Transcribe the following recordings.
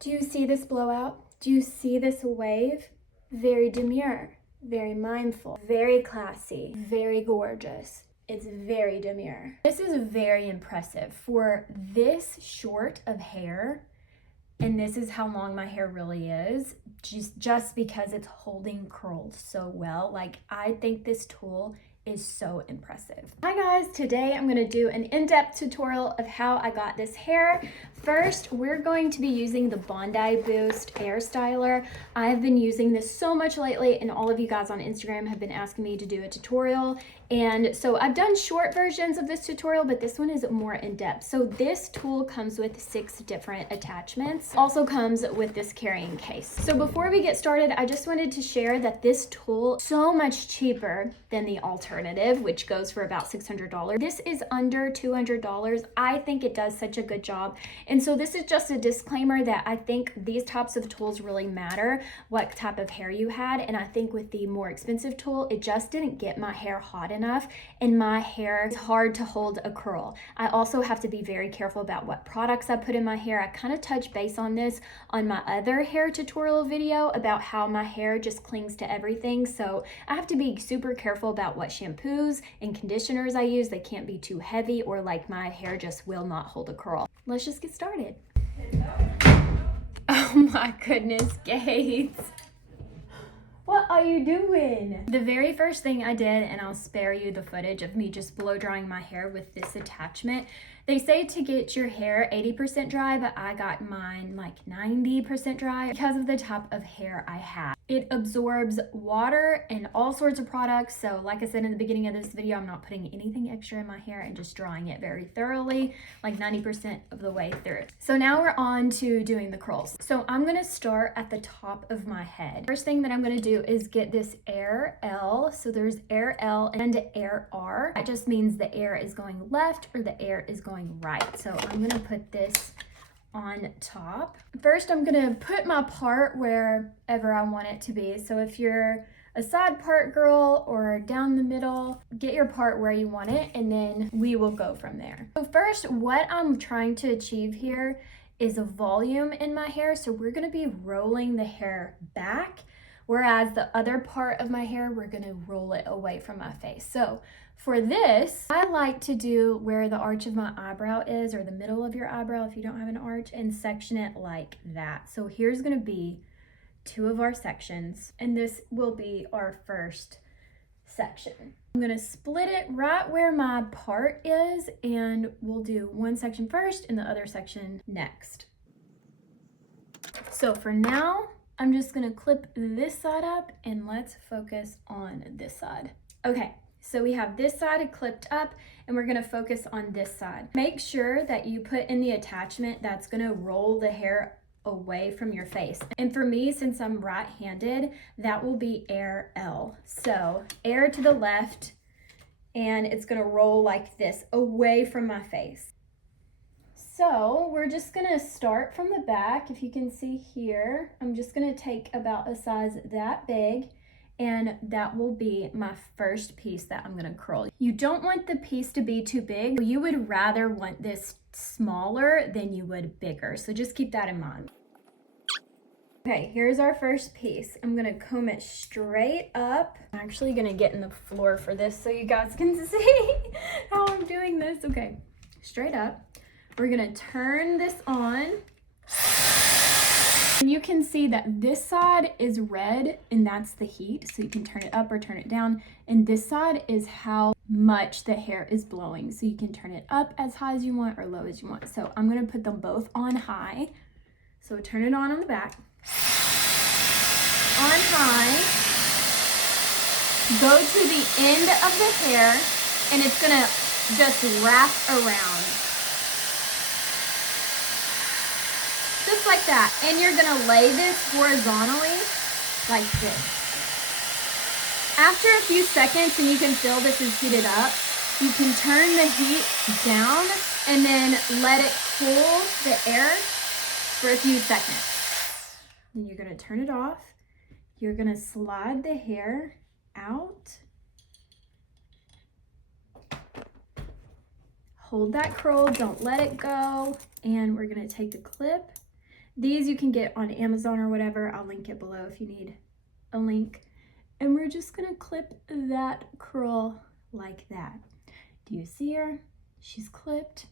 Do you see this blowout? Do you see this wave? Very demure, very mindful, very classy, very gorgeous. It's very demure. This is very impressive for this short of hair, and this is how long my hair really is, just because it's holding curls so well. Like, I think this tool is so impressive. Hi guys, today I'm gonna do an in-depth tutorial of how I got this hair. First, we're going to be using the Bondi Boost Hair Styler. I've been using this so much lately, and all of you guys on Instagram have been asking me to do a tutorial. And so I've done short versions of this tutorial, but this one is more in-depth. So this tool comes with 6 different attachments. Also comes with this carrying case. So before we get started, I just wanted to share that this tool is so much cheaper than the alternative, which goes for about $600. This is under $200. I think it does such a good job. And so this is just a disclaimer that I think these types of tools really matter, what type of hair you had. And I think with the more expensive tool, it just didn't get my hair hot enough, and my hair is hard to hold a curl. I also have to be very careful about what products I put in my hair. I kind of touch base on this on my other hair tutorial video about how my hair just clings to everything. So I have to be super careful about what shampoos and conditioners I use. They can't be too heavy, or like my hair just will not hold a curl. Let's just get started. Oh my goodness, Gates. What are you doing? The very first thing I did, and I'll spare you the footage of me just blow drying my hair with this attachment. They say to get your hair 80% dry, but I got mine like 90% dry because of the type of hair I have. It absorbs water and all sorts of products. So like I said in the beginning of this video, I'm not putting anything extra in my hair and just drying it very thoroughly, like 90% of the way through. So now we're on to doing the curls. So I'm gonna start at the top of my head. First thing that I'm gonna do is get this air L. So there's air L and air R. That just means the air is going left or the air is going right. So I'm gonna put this on top. First, I'm gonna put my part wherever I want it to be. So if you're a side part girl or down the middle, get your part where you want it, and then we will go from there. So first, what I'm trying to achieve here is a volume in my hair. So we're gonna be rolling the hair back, whereas the other part of my hair, we're gonna roll it away from my face. So for this, I like to do where the arch of my eyebrow is, or the middle of your eyebrow if you don't have an arch, and section it like that. So here's gonna be 2 of our sections, and this will be our first section. I'm gonna split it right where my part is, and we'll do one section first and the other section next. So for now, I'm just gonna clip this side up, and let's focus on this side. Okay. So we have this side clipped up, and we're gonna focus on this side. Make sure that you put in the attachment that's gonna roll the hair away from your face. And for me, since I'm right-handed, that will be air L. So air to the left, and it's gonna roll like this away from my face. So we're just gonna start from the back. If you can see here, I'm just gonna take about a size that big, and that will be my first piece that I'm gonna curl. You don't want the piece to be too big. You would rather want this smaller than you would bigger. So just keep that in mind. Okay, here's our first piece. I'm gonna comb it straight up. I'm actually gonna get in the floor for this so you guys can see how I'm doing this. Okay, straight up. We're gonna turn this on. And you can see that this side is red, and that's the heat. So you can turn it up or turn it down. And this side is how much the hair is blowing. So you can turn it up as high as you want or low as you want. So I'm gonna put them both on high. So turn it on the back. On high. Go to the end of the hair, and it's gonna just wrap around. Just like that. And you're gonna lay this horizontally like this. After a few seconds, and you can feel this is heated up, you can turn the heat down and then let it cool the air for a few seconds. And you're gonna turn it off. You're gonna slide the hair out. Hold that curl, don't let it go. And we're gonna take the clip, These you can get on Amazon or whatever. I'll link it below if you need a link. And we're just gonna clip that curl like that. Do you see her? She's clipped.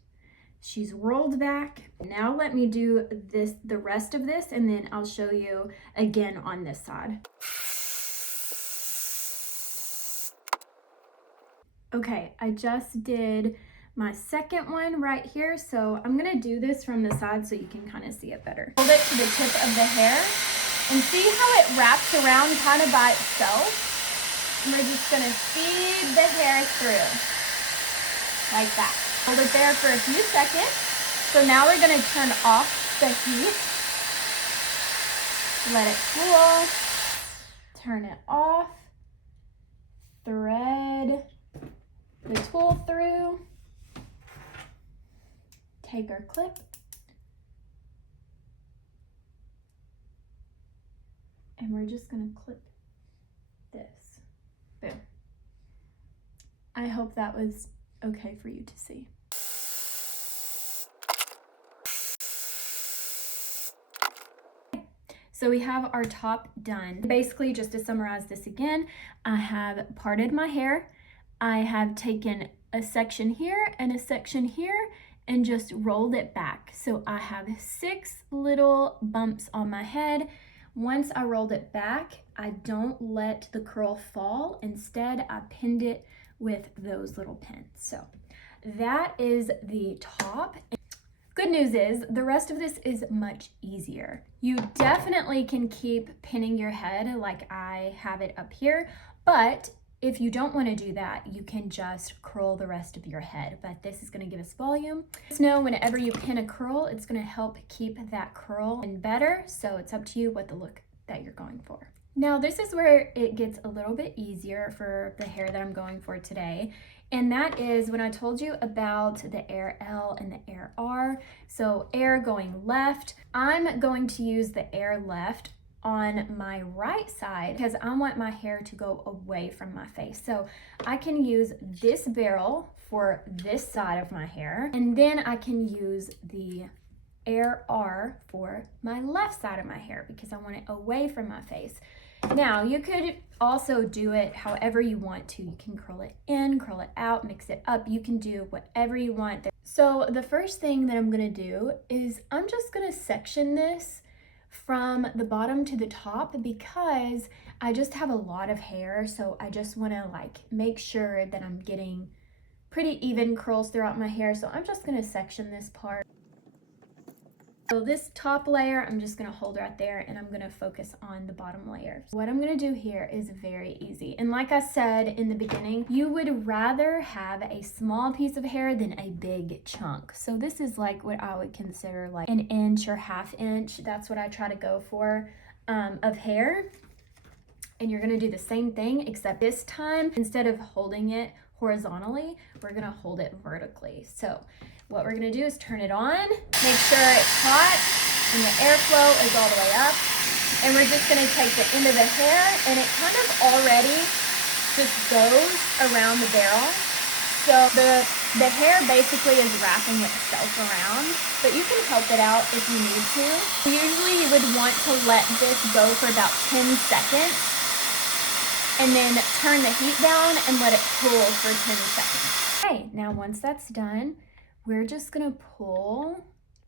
She's rolled back. Now let me do the rest of this, and then I'll show you again on this side. Okay, I just did my second one right here, so I'm gonna do this from the side so you can kind of see it better. Hold it to the tip of the hair and see how it wraps around kind of by itself. And we're just gonna feed the hair through like that. Hold it there for a few seconds. So now we're gonna turn off the heat. Let it cool. Turn it off. Thread the tool through. Take our clip. And we're just gonna clip this. Boom. I hope that was okay for you to see. So we have our top done. Basically, just to summarize this again, I have parted my hair. I have taken a section here and a section here and just rolled it back. So I have 6 little bumps on my head. Once I rolled it back, I don't let the curl fall. Instead, I pinned it with those little pins. So that is the top. Good news is the rest of this is much easier. You definitely can keep pinning your head like I have it up here, but if you don't want to do that, you can just curl the rest of your head, but this is going to give us volume. Just know whenever you pin a curl, it's going to help keep that curl in better, so it's up to you what the look that you're going for. Now this is where it gets a little bit easier for the hair that I'm going for today, and that is when I told you about the air L and the air R. So air going left, I'm going to use the air left on my right side because I want my hair to go away from my face. So I can use this barrel for this side of my hair, and then I can use the air R for my left side of my hair because I want it away from my face. Now you could also do it however you want to. You can curl it in, curl it out, mix it up. You can do whatever you want. So the first thing that I'm gonna do is I'm just gonna section this from the bottom to the top because I just have a lot of hair, so I just want to like make sure that I'm getting pretty even curls throughout my hair. So I'm just going to section this part. So this top layer, I'm just going to hold right there, and I'm going to focus on the bottom layer. What I'm going to do here is very easy. And like I said in the beginning, you would rather have a small piece of hair than a big chunk. So this is like what I would consider like an inch or ½ inch. That's what I try to go for of hair. And you're going to do the same thing, except this time, instead of holding it horizontally, we're going to hold it vertically. So what we're gonna do is turn it on, make sure it's hot and the airflow is all the way up. And we're just gonna take the end of the hair, and it kind of already just goes around the barrel. So the hair basically is wrapping itself around, but you can help it out if you need to. Usually you would want to let this go for about 10 seconds and then turn the heat down and let it cool for 10 seconds. Okay, now once that's done, we're just gonna pull.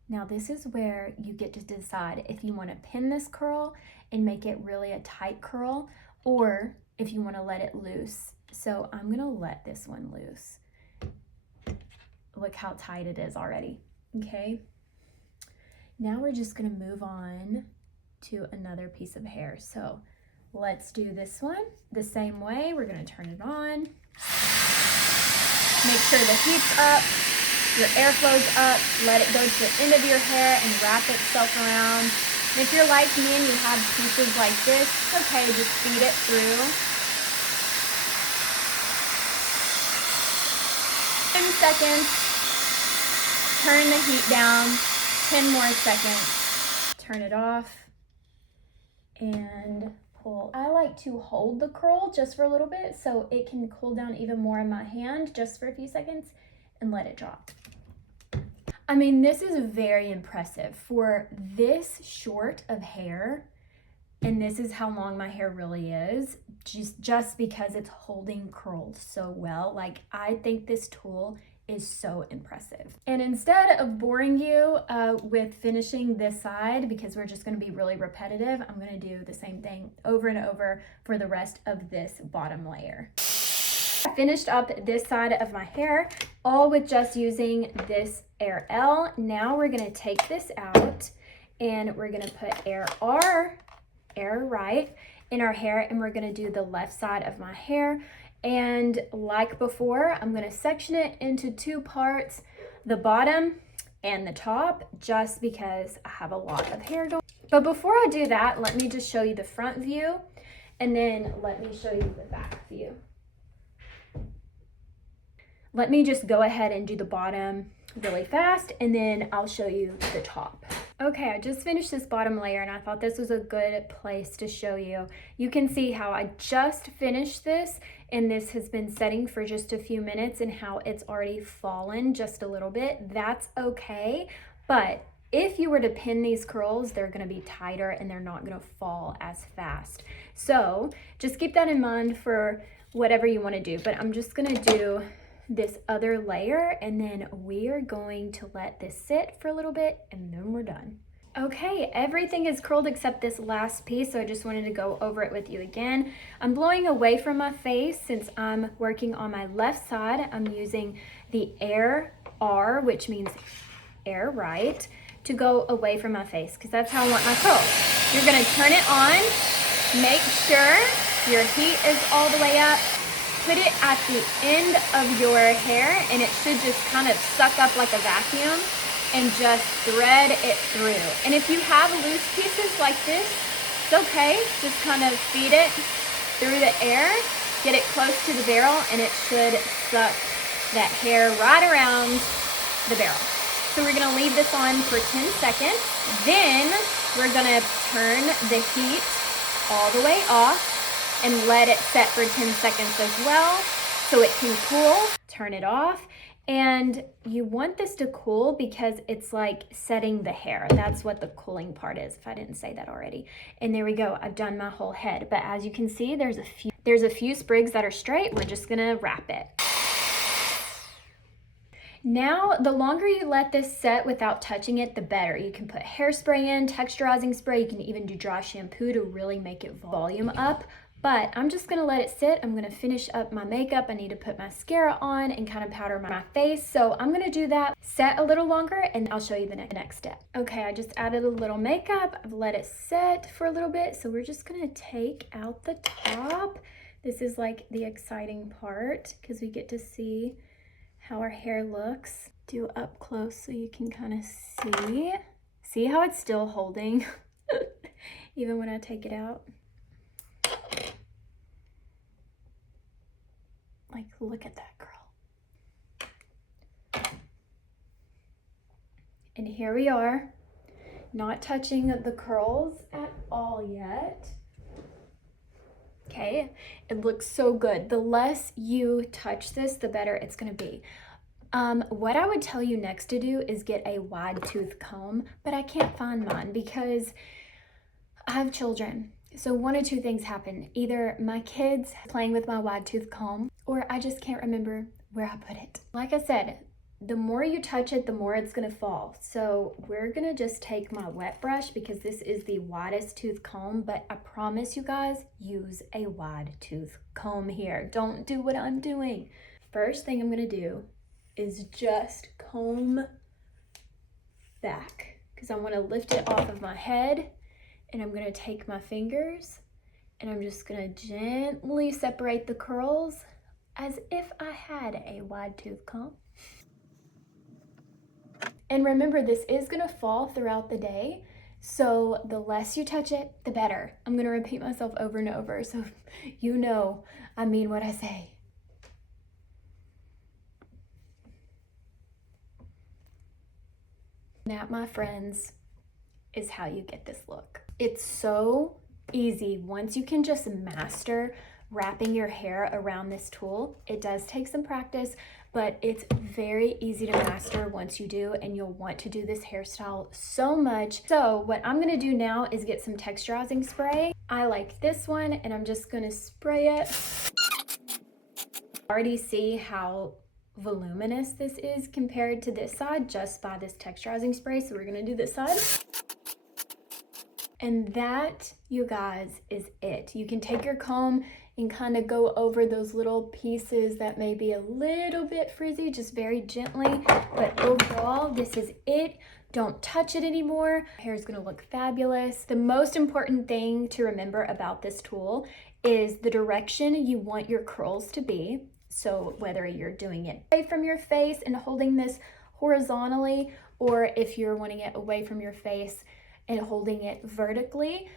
Now this is where you get to decide if you wanna pin this curl and make it really a tight curl, or if you wanna let it loose. So I'm gonna let this one loose. Look how tight it is already, okay? Now we're just gonna move on to another piece of hair. So let's do this one the same way. We're gonna turn it on. Make sure the heat's up. Your airflow's up, let it go to the end of your hair and wrap itself around. And if you're like me and you have pieces like this, it's okay, just feed it through. 10 seconds, turn the heat down, 10 more seconds, turn it off, and pull. I like to hold the curl just for a little bit so it can cool down even more in my hand just for a few seconds and let it drop. I mean, this is very impressive for this short of hair, and this is how long my hair really is, just because it's holding curls so well. Like, I think this tool is so impressive. And instead of boring you with finishing this side, because we're just gonna be really repetitive, I'm gonna do the same thing over and over for the rest of this bottom layer. I finished up this side of my hair, all with just using this Air L. Now we're gonna take this out and we're gonna put Air R, Air Right in our hair, and we're gonna do the left side of my hair. And like before, I'm gonna section it into two parts, the bottom and the top, just because I have a lot of hair going. But before I do that, let me just show you the front view, and then let me show you the back view. Let me just go ahead and do the bottom really fast, and then I'll show you the top. Okay, I just finished this bottom layer, and I thought this was a good place to show you. You can see how I just finished this, and this has been setting for just a few minutes, and how it's already fallen just a little bit. That's okay, but if you were to pin these curls, they're gonna be tighter and they're not gonna fall as fast. So just keep that in mind for whatever you wanna do, but I'm just gonna do this other layer, and then we are going to let this sit for a little bit, and then we're done. Okay, everything is curled except this last piece, so I just wanted to go over it with you again. I'm blowing away from my face since I'm working on my left side. I'm using the Air R, which means Air Right, to go away from my face, because that's how I want my curls. You're gonna turn it on, make sure your heat is all the way up, put it at the end of your hair, and it should just kind of suck up like a vacuum, and just thread it through. And if you have loose pieces like this, it's okay. Just kind of feed it through the air, get it close to the barrel, and it should suck that hair right around the barrel. So we're gonna leave this on for 10 seconds. Then we're gonna turn the heat all the way off and let it set for 10 seconds as well, so it can cool. Turn it off, and you want this to cool because it's like setting the hair. That's what the cooling part is, if I didn't say that already. And there we go, I've done my whole head. But as you can see, there's a few sprigs that are straight. We're just gonna wrap it. Now, the longer you let this set without touching it, the better. You can put hairspray in, texturizing spray, you can even do dry shampoo to really make it volume up. But I'm just gonna let it sit. I'm gonna finish up my makeup. I need to put mascara on and kind of powder my face. So I'm gonna do that, set a little longer, and I'll show you the next step. Okay, I just added a little makeup. I've let it set for a little bit. So we're just gonna take out the top. This is like the exciting part, because we get to see how our hair looks. Do up close so you can kind of see. See how it's still holding, even when I take it out. Like, look at that, girl. And here we are, not touching the curls at all yet. Okay, it looks so good. The less you touch this, the better it's gonna be. What I would tell you next to do is get a wide tooth comb, but I can't find mine because I have children. So one of two things happen. Either my kids playing with my wide tooth comb, or I just can't remember where I put it. Like I said, the more you touch it, the more it's gonna fall. So we're gonna just take my wet brush, because this is the widest tooth comb, but I promise you guys, use a wide tooth comb here. Don't do what I'm doing. First thing I'm gonna do is just comb back, because I wanna lift it off of my head. And I'm gonna take my fingers and I'm just gonna gently separate the curls as if I had a wide tooth comb. And remember, this is gonna fall throughout the day, so the less you touch it, the better. I'm gonna repeat myself over and over, so you know I mean what I say. That, my friends, is how you get this look. It's so easy once you can just master wrapping your hair around this tool. It does take some practice, but it's very easy to master once you do, and you'll want to do this hairstyle so much. So what I'm gonna do now is get some texturizing spray. I like this one, and I'm just gonna spray it. Already see how voluminous this is compared to this side just by this texturizing spray. So we're gonna do this side. And that, you guys, is it. You can take your comb and kind of go over those little pieces that may be a little bit frizzy, just very gently. But overall, this is it. Don't touch it anymore. Hair is gonna look fabulous. The most important thing to remember about this tool is the direction you want your curls to be. So whether you're doing it away from your face and holding this horizontally, or if you're wanting it away from your face and holding it vertically,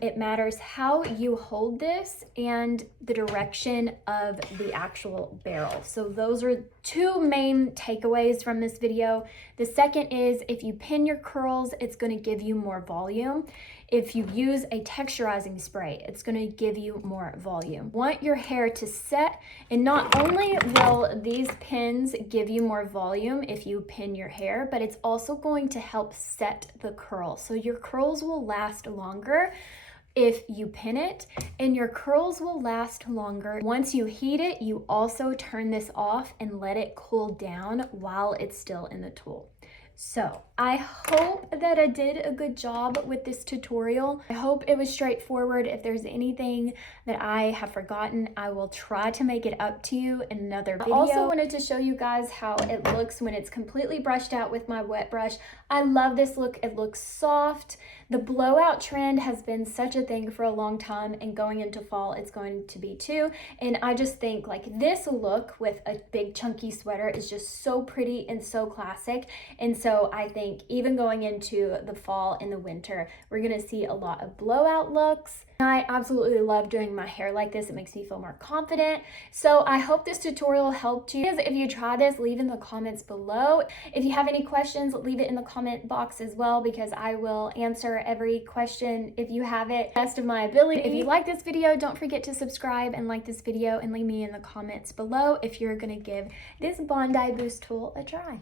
it matters how you hold this and the direction of the actual barrel. So those are two main takeaways from this video. The second is if you pin your curls, it's gonna give you more volume. If you use a texturizing spray, it's gonna give you more volume. Want your hair to set, and not only will these pins give you more volume if you pin your hair, but it's also going to help set the curl. So your curls will last longer if you pin it, and your curls will last longer. Once you heat it, you also turn this off and let it cool down while it's still in the tool. So I hope that I did a good job with this tutorial. I hope it was straightforward. If there's anything that I have forgotten, I will try to make it up to you in another video. I also wanted to show you guys how it looks when it's completely brushed out with my wet brush. I love this look. It looks soft. The blowout trend has been such a thing for a long time, and going into fall it's going to be too. And I just think like this look with a big chunky sweater is just so pretty and so classic. And so I think even going into the fall and the winter, we're gonna see a lot of blowout looks. I absolutely love doing my hair like this. It makes me feel more confident. So I hope this tutorial helped you. If you try this, leave in the comments below. If you have any questions, leave it in the comment box as well, because I will answer every question if you have it, best of my ability. If you like this video, don't forget to subscribe and like this video, and leave me in the comments below if you're gonna give this Bondi Boost tool a try.